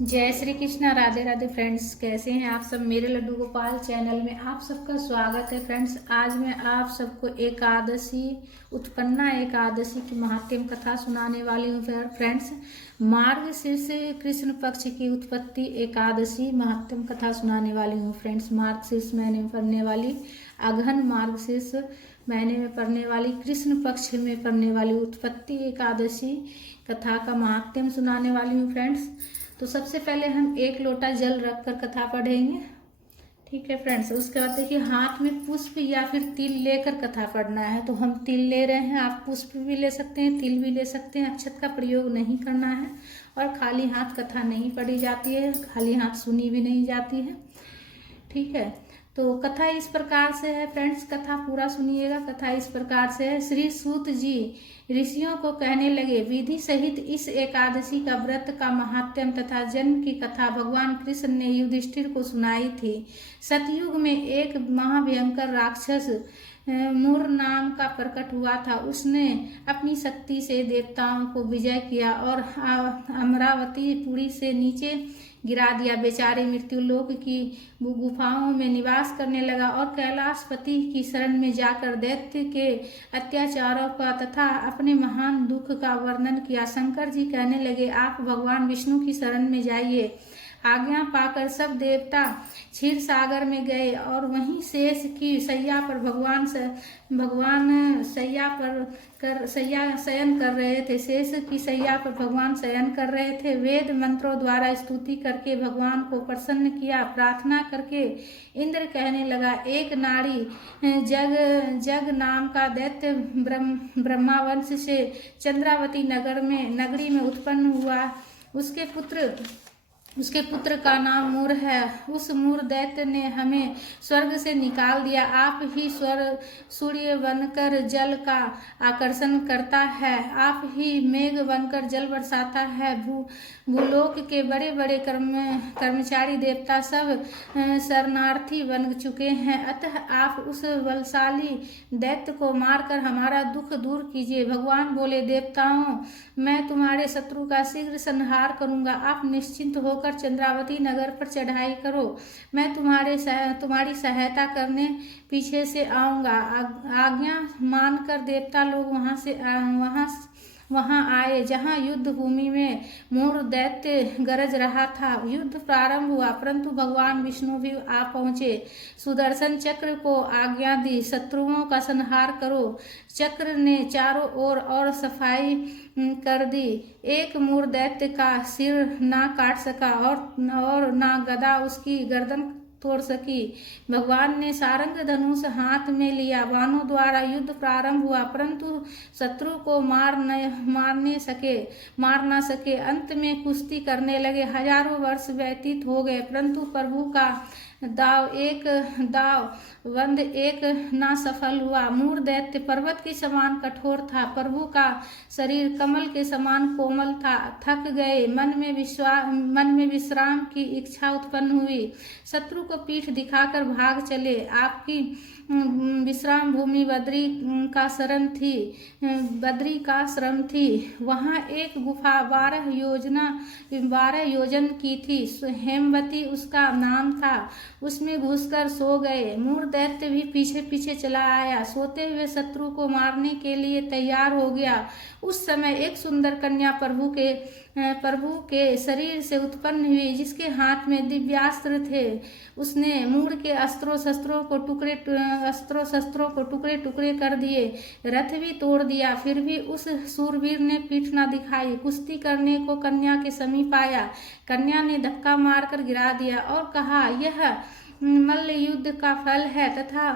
जय श्री कृष्णा। राधे राधे फ्रेंड्स, कैसे हैं आप सब। मेरे लड्डू गोपाल चैनल में आप सबका स्वागत है फ्रेंड्स। आज मैं आप सबको एकादशी उत्पन्ना एकादशी की महात्म्य कथा सुनाने वाली हूँ फ्रेंड्स। मार्गशीर्ष कृष्ण पक्ष की उत्पत्ति एकादशी महात्म्य कथा सुनाने वाली हूँ फ्रेंड्स। मार्गशीर्ष महीने में पड़ने वाली अगहन मार्गशीर्ष महीने में पड़ने वाली कृष्ण पक्ष में पड़ने वाली उत्पत्ति एकादशी कथा का महात्म्य सुनाने वाली हूँ फ्रेंड्स। तो सबसे पहले हम एक लोटा जल रखकर कथा पढ़ेंगे, ठीक है फ्रेंड्स। उसके बाद देखिए, हाथ में पुष्प या फिर तिल लेकर कथा पढ़ना है। तो हम तिल ले रहे हैं, आप पुष्प भी ले सकते हैं, तिल भी ले सकते हैं। अक्षत का प्रयोग नहीं करना है और खाली हाथ कथा नहीं पढ़ी जाती है, खाली हाथ सुनी भी नहीं जाती है, ठीक है। तो कथा इस प्रकार से है फ्रेंड्स, कथा पूरा सुनिएगा। कथा इस प्रकार से है। श्री सूत जी ऋषियों को कहने लगे, विधि सहित इस एकादशी का व्रत का महात्म्य तथा जन्म की कथा भगवान कृष्ण ने युधिष्ठिर को सुनाई थी। सतयुग में एक महाभयंकर राक्षस मूर नाम का प्रकट हुआ था। उसने अपनी शक्ति से देवताओं को विजय किया और अमरावती पुरी से नीचे गिरा दिया। बेचारे मृत्युलोक की गुफाओं में निवास करने लगा और कैलाशपति की शरण में जाकर दैत्य के अत्याचारों का तथा अपने महान दुख का वर्णन किया। शंकर जी कहने लगे, आप भगवान विष्णु की शरण में जाइए। आज्ञा पाकर सब देवता क्षीर सागर में गए और वहीं शेष की शैया पर भगवान शयन कर रहे थे। शेष की शैया पर भगवान शयन कर रहे थे। वेद मंत्रों द्वारा स्तुति करके भगवान को प्रसन्न किया। प्रार्थना करके इंद्र कहने लगा, एक नारी जग नाम का दैत्य ब्रह्मावंश से चंद्रावती नगरी में उत्पन्न हुआ। उसके पुत्र का नाम मूर है। उस मूर दैत्य ने हमें स्वर्ग से निकाल दिया। आप ही सूर्य बनकर जल का आकर्षण करता है, आप ही मेघ बनकर जल बरसाता है। भूलोक के बड़े बड़े कर्मचारी देवता सब शरणार्थी बन चुके हैं। अतः आप उस बलशाली दैत्य को मारकर हमारा दुख दूर कीजिए। भगवान बोले, देवताओं, मैं तुम्हारे शत्रु का शीघ्र संहार करूंगा। आप निश्चिंत होकर चंद्रावती नगर पर चढ़ाई करो। मैं तुम्हारी सहायता करने पीछे से आऊंगा। आज्ञा मानकर देवता लोग वहां आए जहां युद्ध भूमि में मूर दैत्य गरज रहा था। युद्ध प्रारंभ हुआ, परंतु भगवान विष्णु भी आ पहुंचे। सुदर्शन चक्र को आज्ञा दी, शत्रुओं का संहार करो। चक्र ने चारों ओर और सफाई कर दी। एक मूर दैत्य का सिर ना काट सका और ना गदा उसकी गर्दन तोड़ सकी। भगवान ने सारंग धनुष हाथ में लिया। बाणों द्वारा युद्ध प्रारंभ हुआ, परंतु शत्रु को मार ना सके। अंत में कुश्ती करने लगे। हजारों वर्ष व्यतीत हो गए, परंतु प्रभु का बंद एक ना सफल हुआ। मूर दैत्य पर्वत के समान कठोर था, प्रभु का शरीर कमल के समान कोमल था। थक गए, मन में विश्राम की इच्छा उत्पन्न हुई। शत्रु को पीठ दिखाकर भाग चले। आपकी विश्राम भूमि बद्री का श्रम थी। वहां एक गुफा 12 योजन की थी। हेमवती उसका नाम था। उसमें घुसकर सो गए। मूर दैत्य भी पीछे पीछे चला आया। सोते हुए शत्रु को मारने के लिए तैयार हो गया। उस समय एक सुंदर कन्या प्रभु के शरीर से उत्पन्न हुई, जिसके हाथ में दिव्यास्त्र थे। उसने मूर के अस्त्रों शस्त्रों को टुकड़े टुकड़े कर दिए। रथ भी तोड़ दिया। फिर भी उस सूरवीर ने पीठ न दिखाई। कुश्ती करने को कन्या के समीप आया। कन्या ने धक्का मारकर गिरा दिया और कहा, यह मल्ल युद्ध का फल है तथा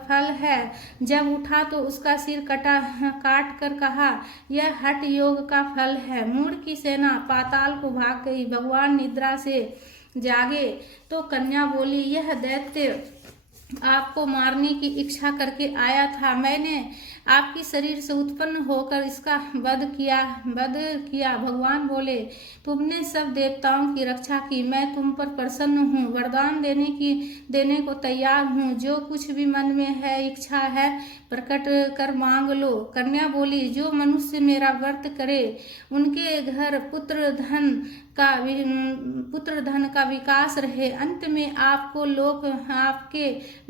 फल है। जब उठा तो उसका सिर काट कर कहा, यह हठ योग का फल है। मूर की सेना पाताल को भाग गई। भगवान निद्रा से जागे तो कन्या बोली, यह दैत्य आपको मारने की इच्छा करके आया था। मैंने आपकी शरीर से उत्पन्न होकर इसका वध किया। भगवान बोले, तुमने सब देवताओं की रक्षा की, मैं तुम पर प्रसन्न हूँ, वरदान देने को तैयार हूँ। जो कुछ भी मन में है, इच्छा है, प्रकट कर मांग लो। कन्या बोली, जो मनुष्य मेरा व्रत करे उनके घर पुत्र धन का विकास रहे, अंत में आपके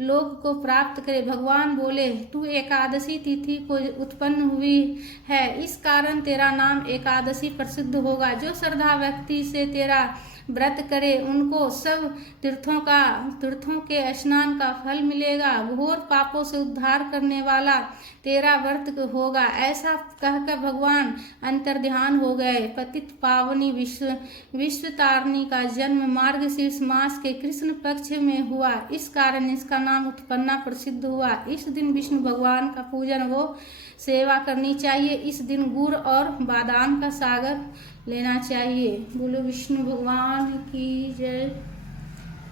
लोक को प्राप्त करे। भगवान बोले, तू एकादशी तिथि को उत्पन्न हुई है, इस कारण तेरा नाम एकादशी प्रसिद्ध होगा। जो श्रद्धा व्यक्ति से तेरा व्रत करे उनको सब तीर्थों के स्नान का फल मिलेगा। घोर पापों से उद्धार करने वाला तेरा व्रत होगा। ऐसा कहकर भगवान अंतर्ध्यान हो गए। पतित पावनी विश्व तारणी का जन्म मार्गशीर्ष मास के कृष्ण पक्ष में हुआ, इस कारण इसका नाम उत्पन्ना प्रसिद्ध हुआ। इस दिन विष्णु भगवान का पूजन व सेवा करनी चाहिए। इस दिन गुड़ और बादाम का सागर लेना चाहिए। बोलो विष्णु भगवान की जय।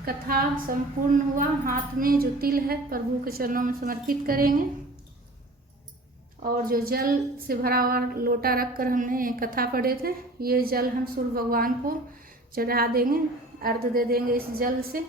कथा संपूर्ण हुआ। हाथ में जो तिल है प्रभु के चरणों में समर्पित करेंगे और जो जल से भरा हुआ लोटा रखकर हमने कथा पढ़े थे, ये जल हम सूर्य भगवान को चढ़ा देंगे, अर्घ दे देंगे इस जल से।